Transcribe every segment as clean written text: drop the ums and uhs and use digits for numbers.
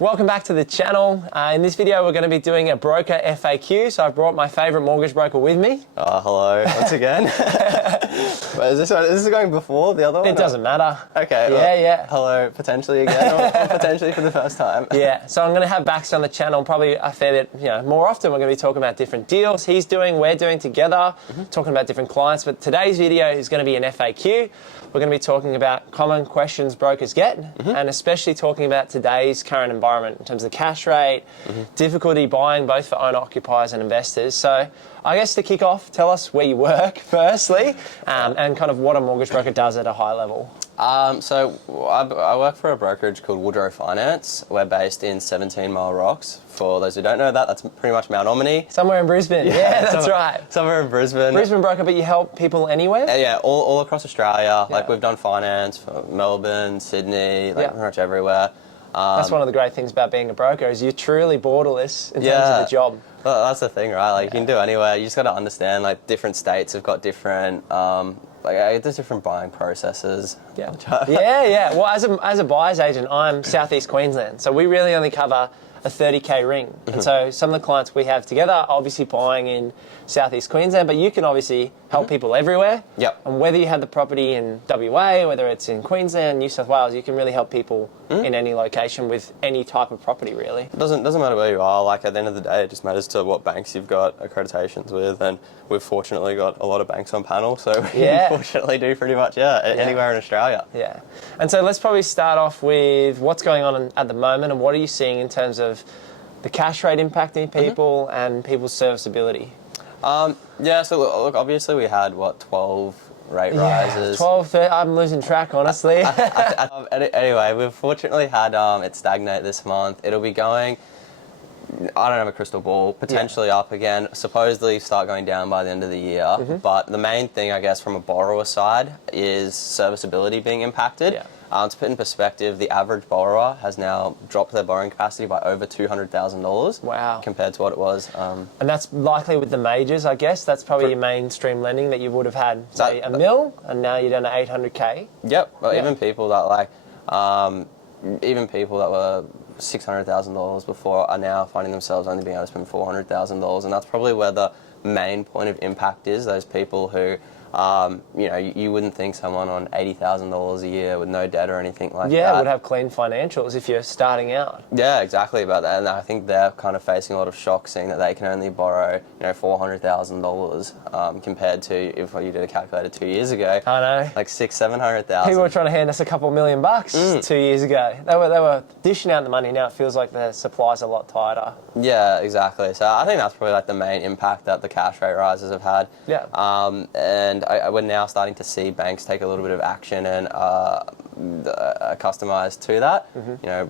Welcome back to the channel. In this video we're going to be doing a broker FAQ, so I've brought my favourite mortgage broker with me. Hello once again. Wait, is this going before the other one? It doesn't matter. Okay. Yeah. Hello, potentially again, or potentially for the first time. Yeah, so I'm going to have Baxter on the channel probably a fair bit, more often. We're going to be talking about different deals he's doing, we're doing together, talking about different clients. But today's video is going to be an FAQ. We're going to be talking about common questions brokers get, and especially talking about today's current environment in terms of the cash rate, difficulty buying both for owner-occupiers and investors. So I guess to kick off, tell us where you work firstly, and kind of what a mortgage broker does at a high level. So I work for a brokerage called Woodrow Finance. We're based in 17 Mile Rocks. For those who don't know that, that's pretty much Mount Omni. Somewhere in Brisbane. Yeah, that's right. Somewhere in Brisbane. Brisbane broker, but you help people anywhere? Yeah, all across Australia. Like we've done finance for Melbourne, Sydney, pretty much everywhere. That's one of the great things about being a broker is you're truly borderless in terms of the job. Well, that's the thing, right? Like you can do anywhere. You just got to understand like different states have got different there's different buying processes. Yeah. Well, as a buyer's agent, I'm Southeast Queensland, so we really only cover a 30k ring. And so some of the clients we have together are obviously buying in Southeast Queensland, but you can obviously help people everywhere. Yep. And whether you have the property in WA, whether it's in Queensland, New South Wales, you can really help people in any location with any type of property, really. It doesn't matter where you are. Like at the end of the day, it just matters to what banks you've got accreditations with, and we've fortunately got a lot of banks on panel, so we fortunately do pretty much anywhere in Australia. Yeah. And so let's probably start off with what's going on at the moment, and what are you seeing in terms of the cash rate impacting people and people's serviceability? So look, obviously we had, 12 rate rises. 12, 13, I'm losing track, honestly. Anyway, we've fortunately had it stagnate this month. It'll be going, I don't have a crystal ball, potentially up again, supposedly start going down by the end of the year. But the main thing, I guess, from a borrower side is serviceability being impacted. Yeah. To put in perspective, the average borrower has now dropped their borrowing capacity by over $200,000. Wow. Compared to what it was. And that's likely with the majors, I guess. That's probably your mainstream lending that you would have had, say, a mil, and now you're down to 800k. Yep. Well, even people that even people that were $600,000 before are now finding themselves only being able to spend $400,000, and that's probably where the main point of impact is. Those people who, you wouldn't think someone on $80,000 a year with no debt or anything like that. Yeah, would have clean financials if you're starting out. Yeah, exactly about that. And I think they're kind of facing a lot of shock seeing that they can only borrow, $400,000 compared to if you did a calculator 2 years ago. I know. Like $600,000-700,000. People were trying to hand us a couple $1 million 2 years ago. They were dishing out the money. Now it feels like the supply's a lot tighter. Yeah, exactly. So I think that's probably like the main impact that the cash rate rises have had. Yeah. And we're now starting to see banks take a little bit of action and customize to that,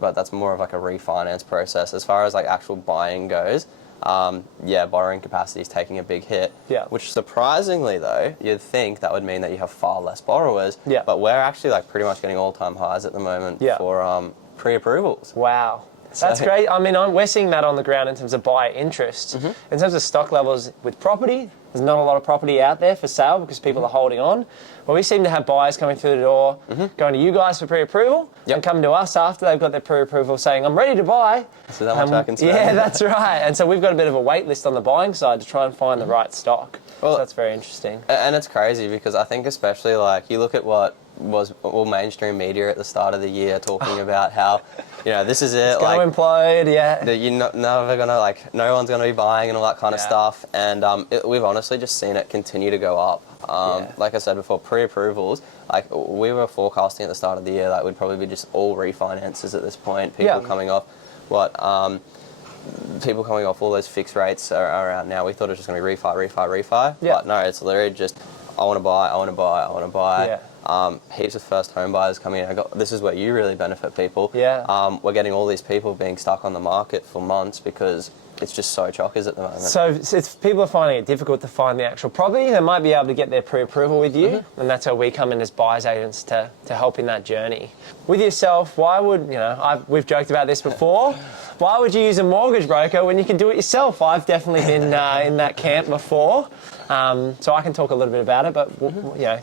but that's more of like a refinance process. As far as like actual buying goes, borrowing capacity is taking a big hit, which surprisingly though, you'd think that would mean that you have far less borrowers, but we're actually like pretty much getting all-time highs at the moment for pre-approvals. Wow. That's great. I mean, we're seeing that on the ground in terms of buyer interest. In terms of stock levels with property, there's not a lot of property out there for sale because people are holding on. But we seem to have buyers coming through the door, going to you guys for pre-approval, and coming to us after they've got their pre-approval saying, I'm ready to buy. So that much I can spend. Yeah, that's right. And so we've got a bit of a wait list on the buying side to try and find the right stock. Well, so that's very interesting. And it's crazy because I think especially like you look at what was all mainstream media at the start of the year talking about how, this is it. It's going to implode, that you're never going to, no one's going to be buying and all that kind of stuff. And we've honestly just seen it continue to go up. Like I said before, pre-approvals, we were forecasting at the start of the year that would probably be just all refinances at this point. People coming off people coming off all those fixed rates are out now. We thought it was just going to be refi. But no, it's literally just, I want to buy. Heaps of first home buyers coming in. This is where you really benefit people. We're getting all these people being stuck on the market for months because it's just so chockers at the moment. So people are finding it difficult to find the actual property. They might be able to get their pre-approval with you, and that's how we come in as buyers agents to help in that journey. With yourself, why would, we've joked about this before, why would you use a mortgage broker when you can do it yourself? I've definitely been in that camp before. So I can talk a little bit about it, but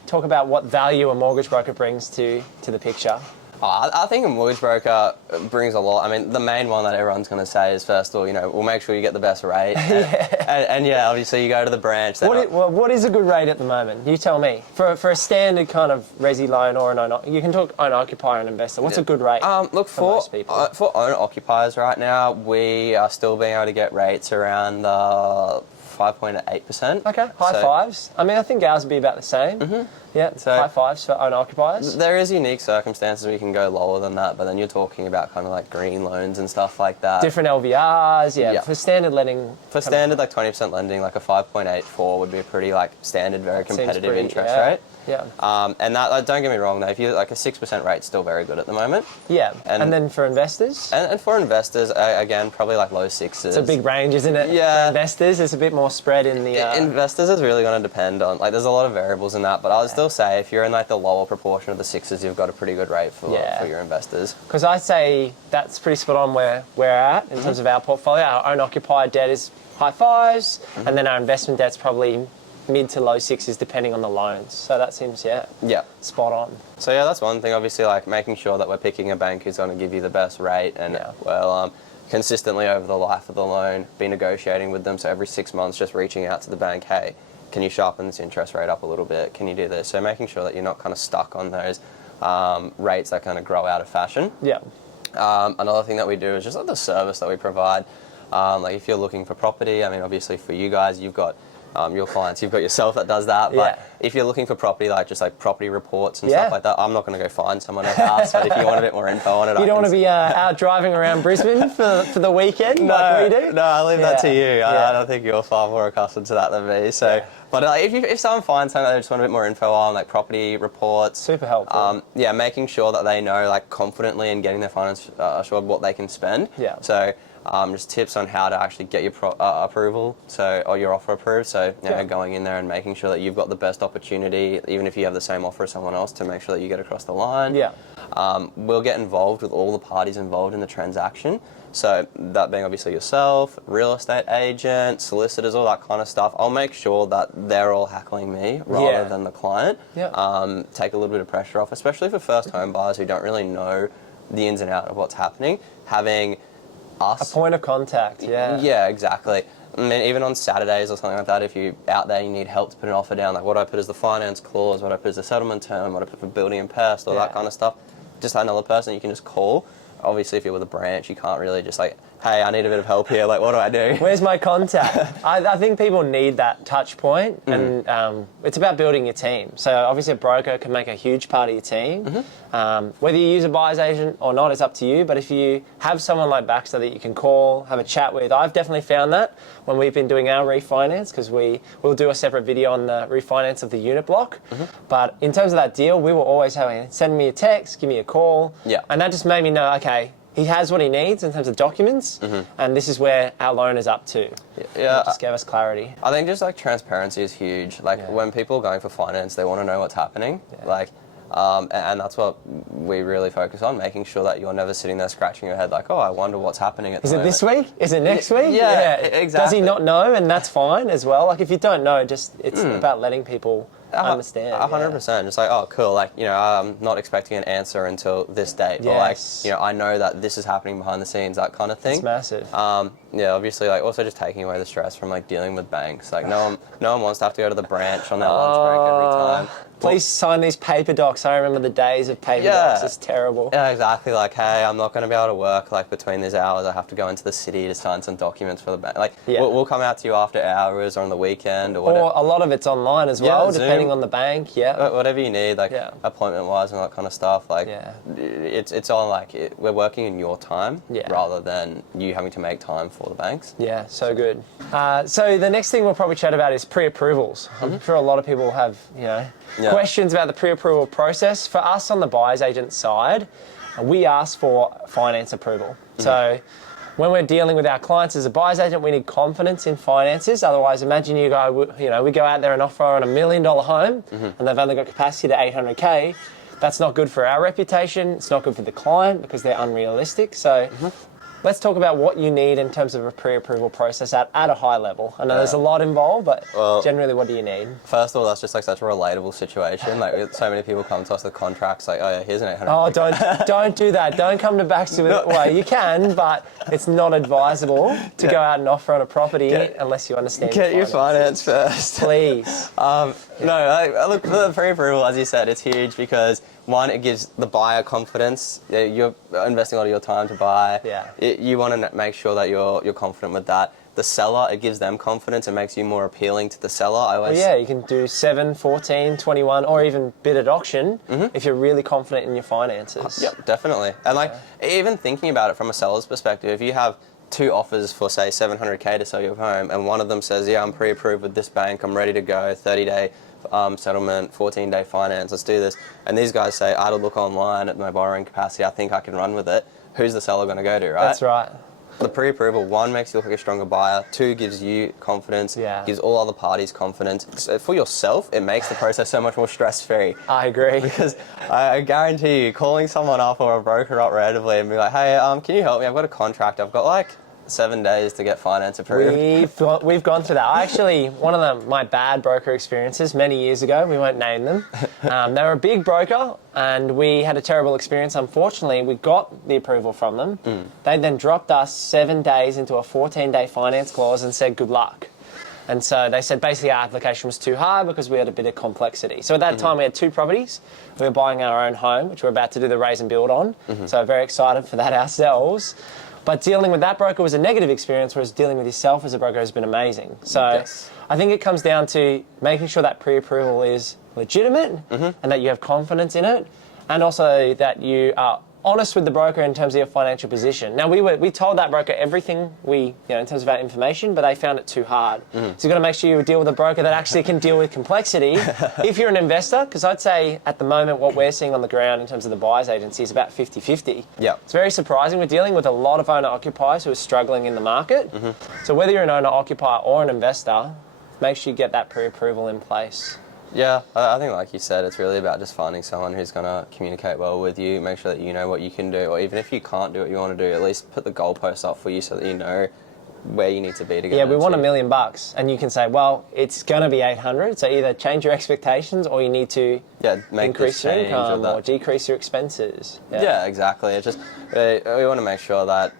talk about what value a mortgage broker brings to the picture. I think a mortgage broker brings a lot. I mean, the main one that everyone's going to say is, first of all, we'll make sure you get the best rate. And yeah, obviously you go to the branch. What is a good rate at the moment? You tell me. For a standard kind of resi loan or you can talk owner-occupier and investor. What's a good rate look, for most people? For owner-occupiers right now, we are still being able to get rates around 5.8%. Okay, high fives. I mean, I think ours would be about the same. Mm-hmm. Yeah, so high fives for owner-occupiers. There is unique circumstances we can go lower than that, but then you're talking about kind of like green loans and stuff like that. Different LVRs, yeah. For standard lending. For standard, like 20% lending, like a 5.84 would be a pretty like standard, very competitive interest rate. Yeah. And that, don't get me wrong though, if you like a 6% rate's still very good at the moment. Yeah. And then for investors? And for investors, again, probably like low sixes. It's a big range, isn't it? Yeah. For investors, there's a bit more spread in the... Investors is really going to depend on, like, there's a lot of variables in that, but I would still say if you're in like the lower proportion of the sixes, you've got a pretty good rate for your investors. Because I'd say that's pretty spot on where we're at in terms of our portfolio. Our own occupied debt is high fives, and then our investment debt's probably mid to low sixes depending on the loans. So that seems, spot on. So that's one thing, obviously, like making sure that we're picking a bank who's going to give you the best rate and, consistently over the life of the loan, be negotiating with them. So every 6 months, just reaching out to the bank, hey, can you sharpen this interest rate up a little bit? Can you do this? So making sure that you're not kind of stuck on those rates that kind of grow out of fashion. Yeah. Another thing that we do is just like the service that we provide. Like if you're looking for property, I mean, obviously for you guys, you've got your clients, you've got yourself that does that. But if you're looking for property, like just like property reports and stuff like that, I'm not going to go find someone at house. But if you want a bit more info on it, you don't want to be out driving around Brisbane for the weekend like we do. No, I leave that to you. I don't think you're far more accustomed to that than me. So, but if someone finds something that they just want a bit more info on, like property reports, super helpful. Making sure that they know like confidently and getting their finance assured what they can spend. Yeah. So. Just tips on how to actually get your approval, or your offer approved. So going in there and making sure that you've got the best opportunity, even if you have the same offer as someone else, to make sure that you get across the line. Yeah. We'll get involved with all the parties involved in the transaction. So that being obviously yourself, real estate agent, solicitors, all that kind of stuff. I'll make sure that they're all heckling me rather than the client. Yeah. Take a little bit of pressure off, especially for first home buyers who don't really know the ins and outs of what's happening. Having us. A point of contact, Yeah, exactly. I mean, even on Saturdays or something like that, if you're out there, you need help to put an offer down, like what do I put as the finance clause, what do I put as the settlement term, what do I put for building and pest, all that kind of stuff. Just another person you can just call. Obviously, if you're with a branch, you can't really just like, hey, I need a bit of help here, like what do I do? Where's my contact? I think people need that touch point, and it's about building your team. So obviously a broker can make a huge part of your team. Whether you use a buyer's agent or not is up to you, but if you have someone like Baxter that you can call, have a chat with, I've definitely found that when we've been doing our refinance, because we'll do a separate video on the refinance of the unit block. But in terms of that deal, we were always having, send me a text, give me a call, and that just made me know, okay, he has what he needs in terms of documents, and this is where our loan is up to. Yeah, it just gave us clarity. I think just like transparency is huge. Like when people are going for finance, they want to know what's happening. Like, and that's what we really focus on, making sure that you're never sitting there scratching your head like, oh, I wonder what's happening at the moment. Is it this week? Is it next week? Yeah, exactly. Does he not know? And that's fine as well. Like if you don't know, just it's about letting people understand. 100%. Just like, oh, cool. Like, I'm not expecting an answer until this date. Or like, I know that this is happening behind the scenes, that kind of thing. It's massive. Obviously, like also just taking away the stress from like dealing with banks. Like no one wants to have to go to the branch on their lunch break every time. Please sign these paper docs. I remember the days of paper docs. It's terrible. Yeah, exactly. Like, hey, I'm not going to be able to work like between these hours. I have to go into the city to sign some documents for the bank. Like, we'll come out to you after hours or on the weekend or whatever. Or a lot of it's online as well, depending on the bank. Whatever you need, like appointment-wise and that kind of stuff. Like, it's all like we're working in your time rather than you having to make time for the banks. Yeah, so good. So the next thing we'll probably chat about is pre-approvals. I'm sure a lot of people have, questions about the pre-approval process. For us on the buyer's agent side, we ask for finance approval. So when we're dealing with our clients as a buyer's agent, we need confidence in finances. Otherwise, imagine we go out there and offer on $1 million home and they've only got capacity to 800K. That's not good for our reputation. It's not good for the client because they're unrealistic. So let's talk about what you need in terms of a pre-approval process at a high level. I know there's a lot involved, but generally, what do you need? First of all, that's just like such a relatable situation. Like so many people come to us with contracts like, oh yeah, here's an 800. Oh, don't do that. Don't come to Baxter with it. Well, you can, but it's not advisable to go out and offer on a property unless you understand. Get your finance first, please. Look, the pre-approval, as you said, it's huge because one, it gives the buyer confidence. You're investing a lot of your time to buy. Yeah. You want to make sure that you're confident with that. The seller, it gives them confidence. It makes you more appealing to the seller. You can do 7, 14, 21, or even bid at auction if you're really confident in your finances. Yep, definitely. And even thinking about it from a seller's perspective, if you have 2 offers for, say, $700K to sell your home, and one of them says, yeah, I'm pre-approved with this bank, I'm ready to go, 30-day settlement, 14-day finance, let's do this. And these guys say, I had a look online at my borrowing capacity, I think I can run with it. Who's the seller going to go to, right? That's right. The pre-approval, 1, makes you look like a stronger buyer, 2, gives you confidence, gives all other parties confidence. For yourself, it makes the process so much more stress-free. I agree. Because I guarantee you, calling someone up or a broker up randomly and be like, hey, can you help me? I've got a contract, I've got 7 days to get finance approved. We've gone through that. One of my bad broker experiences many years ago, we won't name them, they were a big broker and we had a terrible experience. Unfortunately, we got the approval from them. They then dropped us 7 days into a 14-day finance clause and said good luck. And so they said basically our application was too hard because we had a bit of complexity. So at that time we had 2 properties. We were buying our own home, which we're about to do the raise and build on. So very excited for that ourselves. But dealing with that broker was a negative experience, whereas dealing with yourself as a broker has been amazing. So I think it comes down to making sure that pre-approval is legitimate and that you have confidence in it, and also that you are honest with the broker in terms of your financial position. Now, we told that broker everything in terms of our information, but they found it too hard. So you've got to make sure you deal with a broker that actually can deal with complexity. If you're an investor, because I'd say at the moment what we're seeing on the ground in terms of the buyer's agency is about 50-50. Yeah. It's very surprising. We're dealing with a lot of owner-occupiers who are struggling in the market. So whether you're an owner-occupier or an investor, make sure you get that pre-approval in place. Yeah, I think like you said, it's really about just finding someone who's going to communicate well with you, make sure that you know what you can do, or even if you can't do what you want to do, at least put the goalposts up for you so that you know where you need to be to get we want $1 million, and you can say, well, it's going to be 800, so either change your expectations or you need to increase your income or decrease your expenses. Yeah, exactly. It's just, we want to make sure that,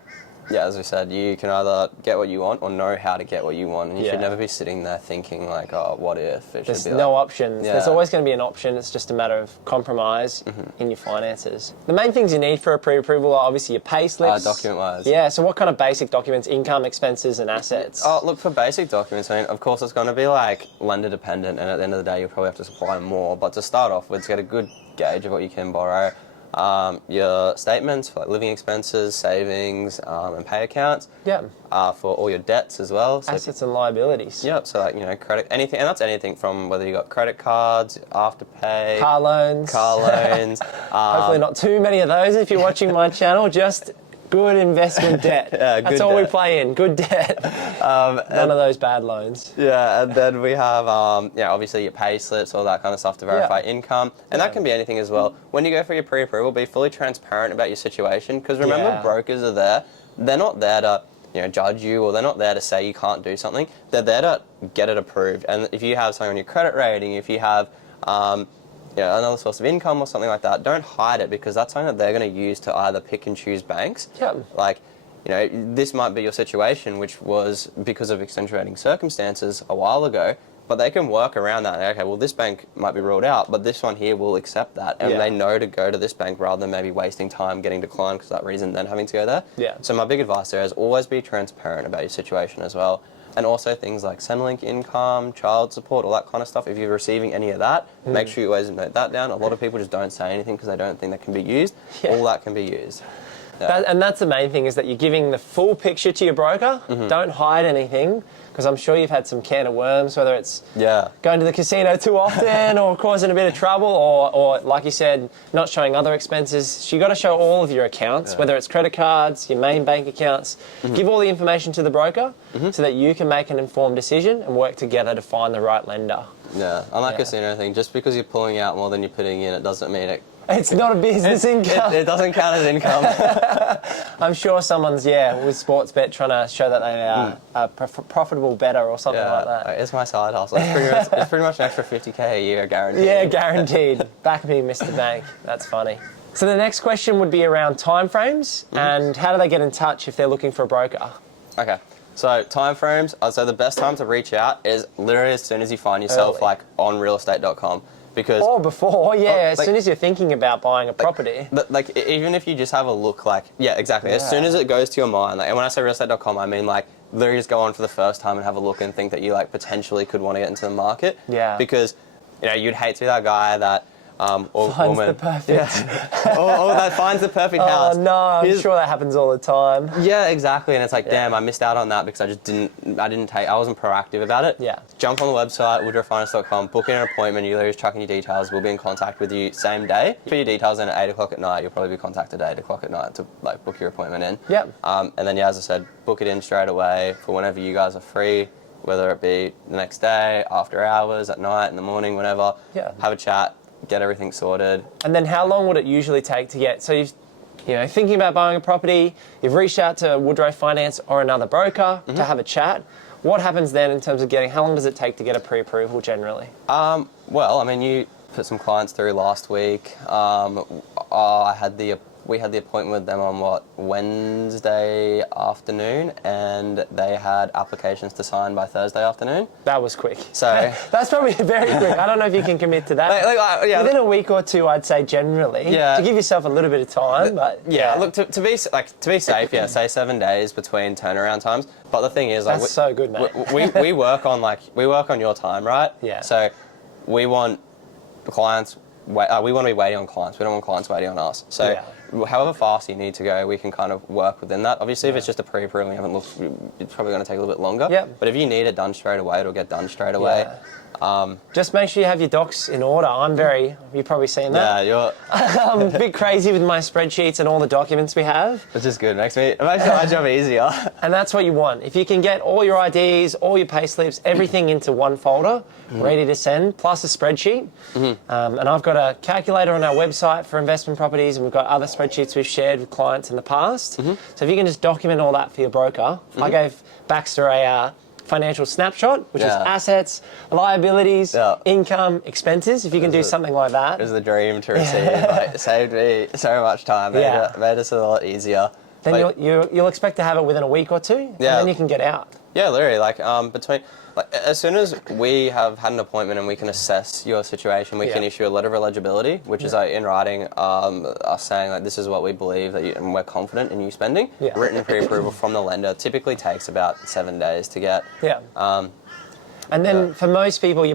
as we said, you can either get what you want or know how to get what you want. And you should never be sitting there thinking like, oh, what if? There's no options. There's always going to be an option. It's just a matter of compromise in your finances. The main things you need for a pre-approval are obviously your pay slips. Document-wise. Yeah, so what kind of basic documents? Income, expenses, and assets? Oh, look, for basic documents, I mean, of course, it's going to be lender dependent, and at the end of the day, you'll probably have to supply more. But to start off with, to get a good gauge of what you can borrow, your statements for living expenses, savings, and pay accounts. For all your debts as well. So assets and liabilities. So credit, anything, and that's anything from whether you got credit cards, Afterpay, car loans. Hopefully not too many of those if you're watching my channel. Just good investment debt. That's all we play in. Good debt. None of those bad loans. And then we have, obviously your pay slips, all that kind of stuff to verify income. And that can be anything as well. When you go for your pre-approval, be fully transparent about your situation. Because remember, brokers are there. They're not there to judge you, or they're not there to say you can't do something. They're there to get it approved. And if you have something on your credit rating, if you have another source of income or something like that, don't hide it, because that's something that they're going to use to either pick and choose banks. This might be your situation, which was because of accentuating circumstances a while ago, but they can work around that. Okay, well, this bank might be ruled out, but this one here will accept that, and they know to go to this bank rather than maybe wasting time getting declined because of that reason, then having to go there. So my big advice there is always be transparent about your situation as well. And also things like Centrelink income, child support, all that kind of stuff. If you're receiving any of that, make sure you always note that down. A lot of people just don't say anything because they don't think that can be used. All that can be used. And that's the main thing, is that you're giving the full picture to your broker. Don't hide anything, because I'm sure you've had some can of worms, whether it's going to the casino too often or causing a bit of trouble, or like you said, not showing other expenses. So you've got to show all of your accounts, whether it's credit cards, your main bank accounts. Give all the information to the broker so that you can make an informed decision and work together to find the right lender. Unlike casino thing, just because you're pulling out more than you're putting in, it doesn't mean it It's not a business income. It doesn't count as income. I'm sure someone's, with sports bet trying to show that they are a profitable bettor or something like that. It's my side hustle. It's pretty much an extra 50k a year guaranteed. Yeah, guaranteed. Back me, Mr. Bank. That's funny. So the next question would be around timeframes and how do they get in touch if they're looking for a broker? Okay. So timeframes, I'd say the best time to reach out is literally as soon as you find yourself like on realestate.com. Because before, as soon as you're thinking about buying a property. Like even if you just have a look, like, exactly. As soon as it goes to your mind, like, and when I say realestate.com, I mean like literally just go on for the first time and have a look and think that you like potentially could want to get into the market. Yeah. Because, you'd hate to be that guy that or finds woman. the perfect. or that finds the perfect house. Oh no, I'm sure that happens all the time. Yeah, exactly. And it's like, damn, I missed out on that because I wasn't proactive about it. Yeah. Jump on the website, woodrowfinance.com, book in an appointment, you literally just chuck in your details, we'll be in contact with you same day. Put your details in at 8 o'clock at night, you'll probably be contacted at 8 o'clock at night to like book your appointment in. Yep. And then, as I said, book it in straight away for whenever you guys are free, whether it be the next day, after hours, at night, in the morning, whenever. Yeah. Have a chat. Get everything sorted. And then how long would it usually take to get, so you've, thinking about buying a property, you've reached out to Woodrow Finance or another broker to have a chat. What happens then in terms of how long does it take to get a pre-approval generally? Well, I mean, you put some clients through last week. We had the appointment with them on Wednesday afternoon, and they had applications to sign by Thursday afternoon. That was quick. So that's probably very quick. I don't know if you can commit to that. Within a week or two, I'd say generally. Yeah. To give yourself a little bit of time, but look, to be safe, say 7 days between turnaround times. But the thing is, like, that's so good, mate. we work on your time, right? Yeah. So we want the clients. We want to be waiting on clients. We don't want clients waiting on us. So however fast you need to go, we can kind of work within that. Obviously, if it's just a pre-approval and you haven't looked, it's probably going to take a little bit longer. Yep. But if you need it done straight away, it'll get done straight away. Just make sure you have your docs in order. You've probably seen that. Yeah, I'm a bit crazy with my spreadsheets and all the documents we have. Which is good. It makes my job easier. And that's what you want. If you can get all your IDs, all your pay slips, everything into one folder, ready to send, plus a spreadsheet. And I've got a calculator on our website for investment properties, and we've got other spreadsheets we've shared with clients in the past. So if you can just document all that for your broker, I gave Baxter a financial snapshot, which is assets, liabilities, income, expenses. If you can do something like that. It was the dream to receive. It saved me so much time. Made it a lot easier. Then you'll expect to have it within a week or two, and then you can get out. Yeah, literally. As soon as we have had an appointment and we can assess your situation, we can issue a letter of eligibility, which is in writing, us saying this is what we believe and we're confident in you spending. Written pre-approval from the lender typically takes about 7 days to get. And then for most people,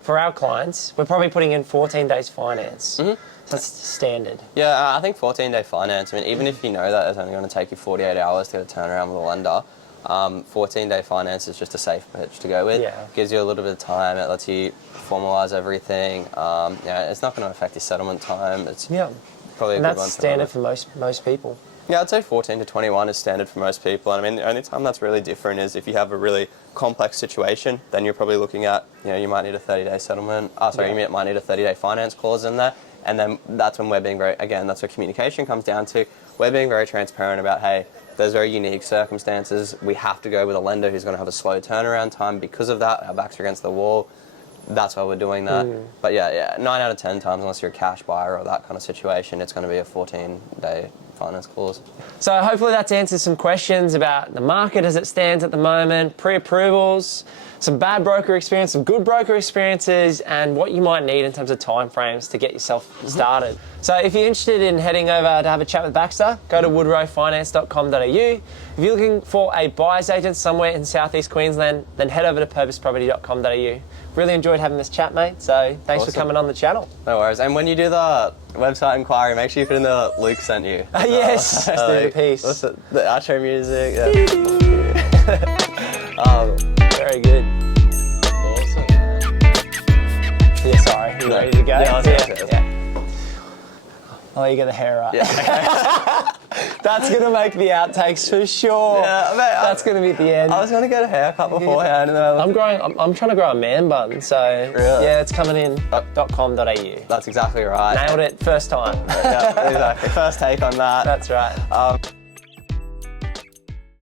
for our clients, we're probably putting in 14 days finance. So that's standard. Yeah, I think 14-day finance. I mean, even if you know that it's only going to take you 48 hours to get a turnaround with a lender. 14-day finance is just a safe pitch to go with. Gives you a little bit of time. It lets you formalise everything. It's not going to affect your settlement time. It's probably a good one. And that's standard for most people. Yeah, I'd say 14 to 21 is standard for most people. And I mean, the only time that's really different is if you have a really complex situation, then you're probably looking at, you might need a 30-day settlement. You might need a 30-day finance clause in there. And then that's when we're being that's where communication comes down to. We're being very transparent about, hey, there's very unique circumstances. We have to go with a lender who's going to have a slow turnaround time because of that. Our backs are against the wall. That's why we're doing that. But 9 out of 10 times, unless you're a cash buyer or that kind of situation, it's going to be a 14-day finance clause. So hopefully that's answered some questions about the market as it stands at the moment, pre-approvals, some bad broker experience, some good broker experiences, and what you might need in terms of timeframes to get yourself started. So if you're interested in heading over to have a chat with Baxter, go to woodrowfinance.com.au. If you're looking for a buyer's agent somewhere in southeast Queensland, then head over to purposeproperty.com.au. Really enjoyed having this chat, mate, so thanks for coming on the channel. No worries. And when you do the website inquiry, make sure you put in the Luke sent you. Yes, let's do the piece. What's the outro music? Very good. Awesome, man. Yeah, sorry. You ready to go? Yeah. Oh, you got the hair right. Yeah. That's going to make the outtakes for sure. Yeah, mate, That's going to be at the end. I was going to get a haircut beforehand. And then I'm trying to grow a man bun, so yeah, it's coming in .com.au. That's exactly right. Nailed it first time. Yeah, exactly. First take on that. That's right.